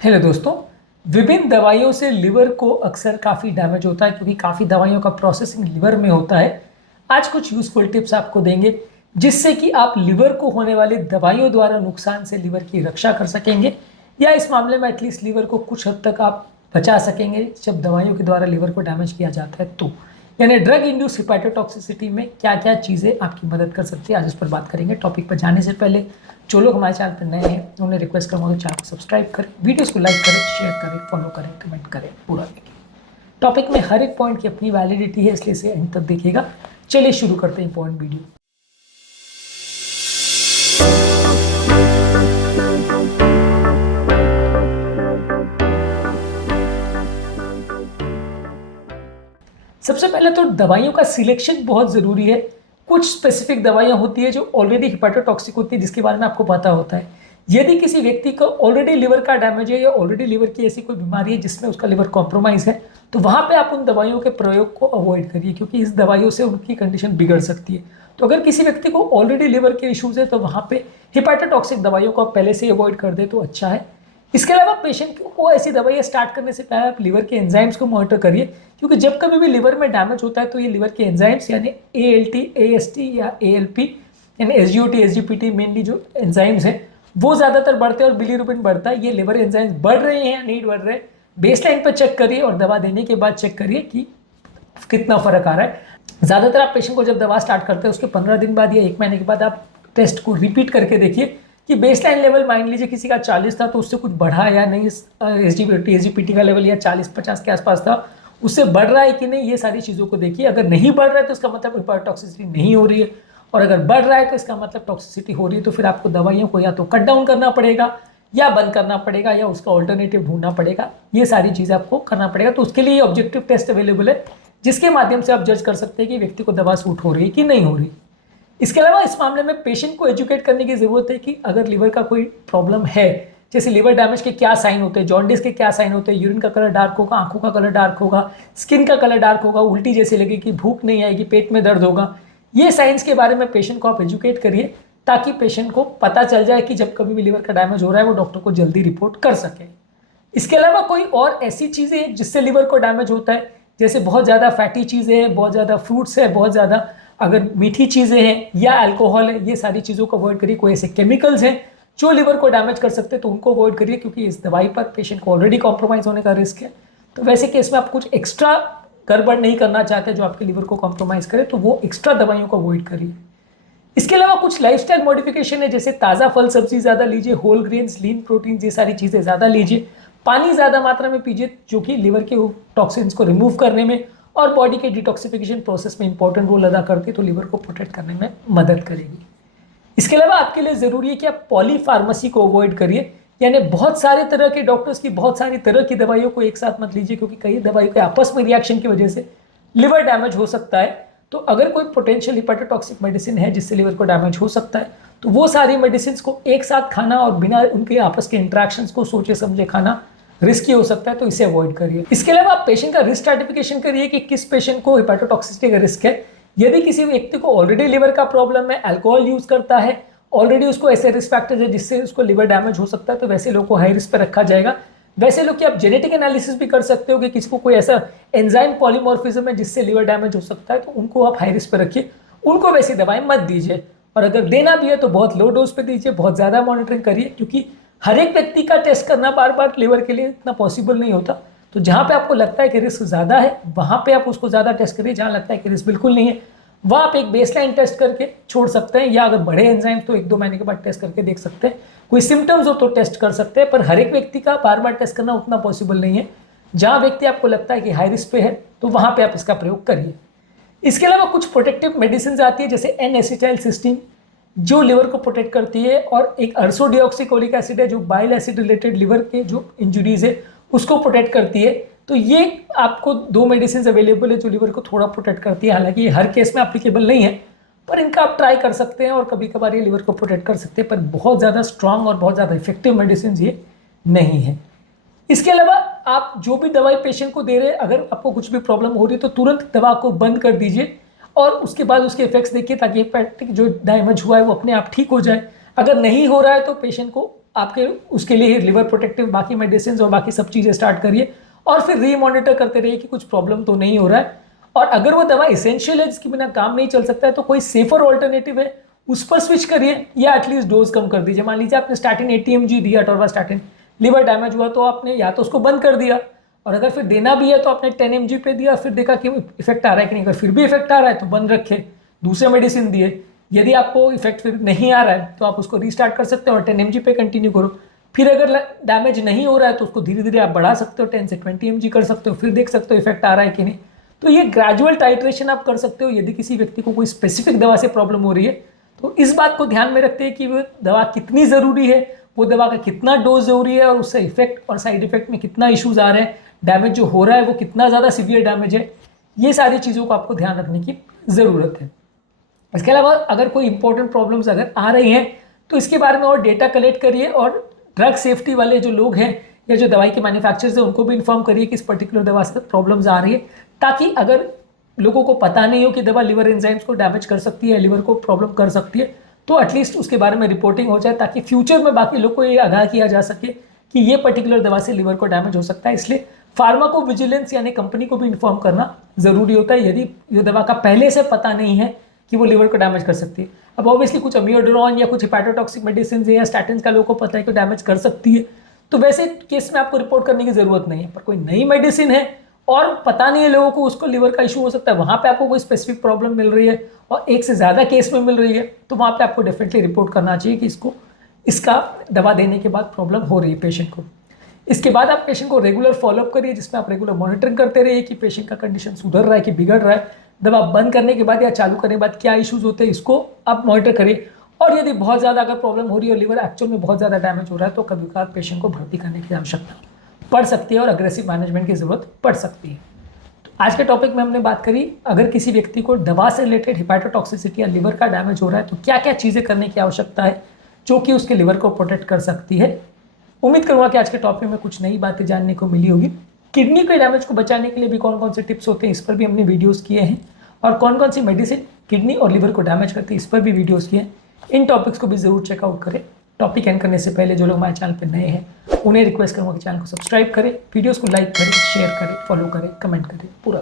Hello दोस्तों। विभिन्न दवाइयों से लिवर को अक्सर काफ़ी डैमेज होता है क्योंकि काफ़ी दवाइयों का प्रोसेसिंग लिवर में होता है। आज कुछ यूज़फुल टिप्स आपको देंगे जिससे कि आप लिवर को होने वाली दवाइयों द्वारा नुकसान से लिवर की रक्षा कर सकेंगे या इस मामले में एटलीस्ट लिवर को कुछ हद तक आप बचा सकेंगे जब दवाइयों के द्वारा लिवर को डैमेज किया जाता है तो यानी ड्रग इंड्यूस हिपैटोटॉक्सिसिटी में क्या क्या चीज़ें आपकी मदद कर सकती है, आज इस पर बात करेंगे। टॉपिक पर जाने से पहले जो लोग हमारे चैनल पर नए हैं उन्हें रिक्वेस्ट करूँगा तो चैनल को सब्सक्राइब करें, वीडियोस को लाइक करें, शेयर करें, फॉलो करें, कमेंट करें, पूरा देखें। टॉपिक में हर एक पॉइंट की अपनी वैलिडिटी है इसलिए इसे एंड तक देखिएगा। चलिए शुरू करते हैं इंपॉर्टेंट वीडियो। सबसे पहले तो दवाइयों का सिलेक्शन बहुत ज़रूरी है। कुछ स्पेसिफिक दवाइयाँ होती है जो ऑलरेडी हिपैटोटॉक्सिक होती है जिसके बारे में आपको पता होता है। यदि किसी व्यक्ति को ऑलरेडी लिवर का डैमेज है या ऑलरेडी लिवर की ऐसी कोई बीमारी है जिसमें उसका लिवर कॉम्प्रोमाइज़ है तो वहाँ पे आप उन दवाइयों के प्रयोग को अवॉइड करिए क्योंकि इस दवाइयों से उनकी कंडीशन बिगड़ सकती है। तो अगर किसी व्यक्ति को ऑलरेडी लिवर के इश्यूज़ है तो वहाँ पे हिपैटोटॉक्सिक दवाइयों को आप पहले से अवॉइड कर दे तो अच्छा है। इसके अलावा पेशेंट को ऐसी दवाइयाँ स्टार्ट करने से पहले आप लिवर के एंजाइम्स को मॉनिटर करिए क्योंकि जब कभी भी लिवर में डैमेज होता है तो ये लिवर के एंजाइम्स यानी ALT, AST या ALP यानी SGOT, SGPT मेनली जो एंजाइम्स हैं वो ज़्यादातर बढ़ते हैं और बिलीरुबिन बढ़ता है। ये लिवर एंजाइम्स बढ़ रहे हैं या नहीं बढ़ रहे हैं, बेसलाइन पर चेक करिए और दवा देने के बाद चेक करिए कि कितना फ़र्क आ रहा है। ज़्यादातर आप पेशेंट को जब दवा स्टार्ट करते हैं उसके 15 दिन बाद या 1 महीने के बाद आप टेस्ट को रिपीट करके देखिए कि बेसलाइन लेवल मान लीजिए किसी का 40 था तो उससे कुछ बढ़ा या नहीं, SGPT का लेवल या 40-50 के आसपास था, उससे बढ़ रहा है कि नहीं, ये सारी चीज़ों को देखिए। अगर नहीं बढ़ रहा है तो इसका मतलब हिपैटोटॉक्सिसिटी नहीं हो रही है और अगर बढ़ रहा है तो इसका मतलब टॉक्सिसिटी हो रही है। तो फिर आपको दवाइयों को या तो कट डाउन करना पड़ेगा या बंद करना पड़ेगा या उसका ऑल्टरनेटिव ढूंढना पड़ेगा। ये सारी चीज़ें आपको करना पड़ेगा। तो उसके लिए ऑब्जेक्टिव टेस्ट अवेलेबल है जिसके माध्यम से आप जज कर सकते हैं कि व्यक्ति को दवा सूट हो रही है कि नहीं हो रही। इसके अलावा इस मामले में पेशेंट को एजुकेट करने की ज़रूरत है कि अगर लिवर का कोई प्रॉब्लम है, जैसे लिवर डैमेज के क्या साइन होते हैं, जॉन्डिस के क्या साइन होते हैं, यूरिन का कलर डार्क होगा, आंखों का कलर डार्क होगा, स्किन का कलर डार्क होगा, उल्टी जैसी लगेगी, भूख नहीं आएगी, पेट में दर्द होगा। ये साइंस के बारे में पेशेंट को आप एजुकेट करिए ताकि पेशेंट को पता चल जाए कि जब कभी भी लिवर का डैमेज हो रहा है वो डॉक्टर को जल्दी रिपोर्ट कर सके। इसके अलावा कोई और ऐसी चीज़ें जिससे लिवर को डैमेज होता है, जैसे बहुत ज़्यादा फैटी चीज़ें हैं, बहुत ज़्यादा फ्रूट्स है, बहुत ज़्यादा अगर मीठी चीज़ें हैं या अल्कोहल है, ये सारी चीज़ों को अवॉइड करिए। कोई ऐसे केमिकल्स हैं जो लिवर को डैमेज कर सकते हैं तो उनको अवॉइड करिए क्योंकि इस दवाई पर पेशेंट को ऑलरेडी कॉम्प्रोमाइज़ होने का रिस्क है। तो वैसे केस में आप कुछ एक्स्ट्रा गड़बड़ नहीं करना चाहते जो आपके लिवर को कॉम्प्रोमाइज़ करे तो वो एक्स्ट्रा दवाइयों को अवॉइड करिए। इसके अलावा कुछ लाइफस्टाइल मॉडिफिकेशन है, जैसे ताज़ा फल सब्जी ज़्यादा लीजिए, होल ग्रेन्स, लीन प्रोटीन, ये सारी चीज़ें ज़्यादा लीजिए, पानी ज़्यादा मात्रा में पीजिए जो कि लिवर के टॉक्सिन्स को रिमूव करने में और बॉडी के डिटॉक्सिफिकेशन प्रोसेस में इंपॉर्टेंट रोल अदा करती है तो लिवर को प्रोटेक्ट करने में मदद करेगी। इसके अलावा आपके लिए ज़रूरी है कि आप पॉलीफार्मेसी को अवॉइड करिए, यानी बहुत सारे तरह के डॉक्टर्स की बहुत सारी तरह की दवाइयों को एक साथ मत लीजिए क्योंकि कई दवाइयों के आपस में रिएक्शन की वजह से लिवर डैमेज हो सकता है। तो अगर कोई पोटेंशियल हिपैटोटॉक्सिक मेडिसिन है जिससे लिवर को डैमेज हो सकता है तो वो सारी मेडिसिन को एक साथ खाना और बिना उनके आपस के इंट्रैक्शंस को सोचे समझे खाना रिस्की हो सकता है तो इसे अवॉइड करिए। इसके अलावा आप पेशेंट का रिस्क स्ट्रैटिफिकेशन करिए कि किस पेशेंट को हिपैटोटॉक्सिसिटी का रिस्क है। यदि किसी व्यक्ति को ऑलरेडी लिवर का प्रॉब्लम है, अल्कोहल यूज करता है, ऑलरेडी उसको ऐसे रिस्क फैक्टर्स है जिससे उसको लिवर डैमेज हो सकता है तो वैसे लोग को हाई रिस्क पर रखा जाएगा। वैसे लोग की आप जेनेटिक एनालिसिस भी कर सकते हो कि किसी को कोई ऐसा एंजाइम पॉलीमॉर्फिज्म है जिससे लिवर डैमेज हो सकता है तो उनको आप हाई रिस्क पर रखिए, उनको वैसी दवाएं मत दीजिए और अगर देना भी है तो बहुत लो डोज पे दीजिए, बहुत ज़्यादा मॉनिटरिंग करिए क्योंकि हर एक व्यक्ति का टेस्ट करना बार बार लिवर के लिए इतना पॉसिबल नहीं होता। तो जहाँ पे आपको लगता है कि रिस्क ज़्यादा है वहाँ पे आप उसको ज़्यादा टेस्ट करिए, जहाँ लगता है कि रिस्क बिल्कुल नहीं है वहाँ आप एक बेसलाइन टेस्ट करके छोड़ सकते हैं या अगर बड़े एंजाइम तो 1-2 महीने के बाद टेस्ट करके देख सकते हैं। कोई सिम्टम्स हो तो टेस्ट कर सकते हैं पर हर एक व्यक्ति का बार बार टेस्ट करना उतना पॉसिबल नहीं है। जहाँ व्यक्ति आपको लगता है कि हाई रिस्क पे है तो वहाँ पर आप इसका प्रयोग करिए। इसके अलावा कुछ प्रोटेक्टिव मेडिसिन आती है जैसे N-एसिटाइलसिस्टीन जो लिवर को प्रोटेक्ट करती है और एक अर्सोडिऑक्सीकोलिक एसिड है जो बाइल एसिड रिलेटेड लिवर के जो इंजुरीज है उसको प्रोटेक्ट करती है। तो ये आपको 2 मेडिसिन अवेलेबल है जो लिवर को थोड़ा प्रोटेक्ट करती है। हालांकि ये हर केस में एप्लीकेबल नहीं है पर इनका आप ट्राई कर सकते हैं और कभी कभार ये लिवर को प्रोटेक्ट कर सकते हैं पर बहुत ज़्यादा स्ट्रांग और बहुत ज़्यादा इफेक्टिव मेडिसिन ये नहीं है। इसके अलावा आप जो भी दवाई पेशेंट को दे रहे हैं अगर आपको कुछ भी प्रॉब्लम हो रही है तो तुरंत दवा को बंद कर दीजिए और उसके बाद उसके इफेक्ट्स देखिए ताकि हिपैटिक जो डैमेज हुआ है वो अपने आप ठीक हो जाए। अगर नहीं हो रहा है तो पेशेंट को आपके उसके लिए लिवर प्रोटेक्टिव बाकी मेडिसिन और बाकी सब चीज़ें स्टार्ट करिए और फिर रीमॉनिटर करते रहिए कि कुछ प्रॉब्लम तो नहीं हो रहा है। और अगर वो दवा इसेंशियल है जिसके बिना काम नहीं चल सकता है तो कोई सेफर ऑल्टरनेटिव है उस पर स्विच करिए या एटलीस्ट डोज कम कर दीजिए। मान लीजिए आपने स्टैटिन 80 mg दिया अटोरवास्टैटिन, लिवर डैमेज हुआ तो आपने या तो उसको बंद कर दिया और अगर फिर देना भी है तो आपने 10 mg पे दिया, फिर देखा कि इफेक्ट आ रहा है कि नहीं, अगर फिर भी इफेक्ट आ रहा है तो बंद रखे, दूसरे मेडिसिन दिए। यदि आपको इफेक्ट फिर नहीं आ रहा है तो आप उसको रीस्टार्ट कर सकते हो और 10 mg पे कंटिन्यू करो। फिर अगर डैमेज नहीं हो रहा है तो उसको धीरे धीरे आप बढ़ा सकते हो, 10 से 20 mg कर सकते हो, फिर देख सकते हो इफेक्ट आ रहा है कि नहीं। तो ये ग्रेजुअल टाइट्रेशन आप कर सकते हो। यदि किसी व्यक्ति को कोई स्पेसिफिक दवा से प्रॉब्लम हो रही है तो इस बात को ध्यान में रखते हैं कि वो दवा कितनी ज़रूरी है, वो दवा का कितना डोज जरूरी है और उससे इफेक्ट और साइड इफेक्ट में कितना इश्यूज आ रहे हैं, डैमेज जो हो रहा है वो कितना ज़्यादा सीवियर डैमेज है। ये सारी चीज़ों को आपको ध्यान रखने की ज़रूरत है। इसके अलावा अगर कोई इंपॉर्टेंट प्रॉब्लम्स अगर आ रही हैं तो इसके बारे में और डेटा कलेक्ट करिए और ड्रग सेफ्टी वाले जो लोग हैं या जो दवाई के मैन्युफैक्चरर्स हैं उनको भी इन्फॉर्म करिए कि इस पर्टिकुलर दवा से प्रॉब्लम्स आ रही है, ताकि अगर लोगों को पता नहीं हो कि दवा लिवर एंजाइम्स को डैमेज कर सकती है, लिवर को प्रॉब्लम कर सकती है, तो एटलीस्ट उसके बारे में रिपोर्टिंग हो जाए ताकि फ्यूचर में बाकी लोग को ये आगाह किया जा सके कि ये पर्टिकुलर दवा से लिवर को डैमेज हो सकता है। इसलिए फार्माको विजिलेंस यानी कंपनी को भी इन्फॉर्म करना ज़रूरी होता है यदि ये दवा का पहले से पता नहीं है कि वो लिवर को डैमेज कर सकती है। अब ऑब्वियसली कुछ अमियोड्रोन या कुछ हेपाटोटॉक्सिक मेडिसिन या स्टैटिन्स का लोगों को पता है कि डैमेज कर सकती है, तो वैसे केस में आपको रिपोर्ट करने की ज़रूरत नहीं है। पर कोई नई मेडिसिन है और पता नहीं है लोगों को उसको लिवर का इशू हो सकता है, वहाँ पे आपको कोई स्पेसिफिक प्रॉब्लम मिल रही है और एक से ज़्यादा केस में मिल रही है, तो वहाँ पे आपको डेफिनेटली रिपोर्ट करना चाहिए कि इसका दवा देने के बाद प्रॉब्लम हो रही है पेशेंट को। इसके बाद आप पेशेंट को रेगुलर फॉलोअप करिए जिसमें आप रेगुलर मॉनिटरिंग करते रहिए कि पेशेंट का कंडीशन सुधर रहा है कि बिगड़ रहा है। दवा बंद करने के बाद या चालू करने के बाद क्या इश्यूज होते हैं इसको आप मॉनिटर करिए। और यदि बहुत ज़्यादा अगर प्रॉब्लम हो रही है और लिवर एक्चुअल में बहुत ज़्यादा डैमेज हो रहा है तो कभी कभार पेशेंट को भर्ती करने की आवश्यकता पड़ सकती है और अग्रेसिव मैनेजमेंट की ज़रूरत पड़ सकती है। तो आज के टॉपिक में हमने बात करी अगर किसी व्यक्ति को दवा से रिलेटेड हेपाटोटॉक्सिसिटी या लिवर का डैमेज हो रहा है तो क्या क्या चीज़ें करने की आवश्यकता है जो कि उसके लिवर को प्रोटेक्ट कर सकती है। उम्मीद करूँगा कि आज के टॉपिक में कुछ नई बातें जानने को मिली होगी। किडनी के डैमेज को बचाने के लिए भी कौन कौन से टिप्स होते हैं इस पर भी हमने वीडियोस किए हैं और कौन कौन सी मेडिसिन किडनी और लिवर को डैमेज करती है इस पर भी वीडियोस किए हैं। इन टॉपिक्स को भी ज़रूर चेकआउट करें। टॉपिक एंड करने से पहले जो लोग हमारे चैनल पर नए हैं उन्हें रिक्वेस्ट करूँगा कि चैनल को सब्सक्राइब करें, वीडियोज़ को लाइक करें, शेयर करें, फॉलो करें, कमेंट करें, पूरा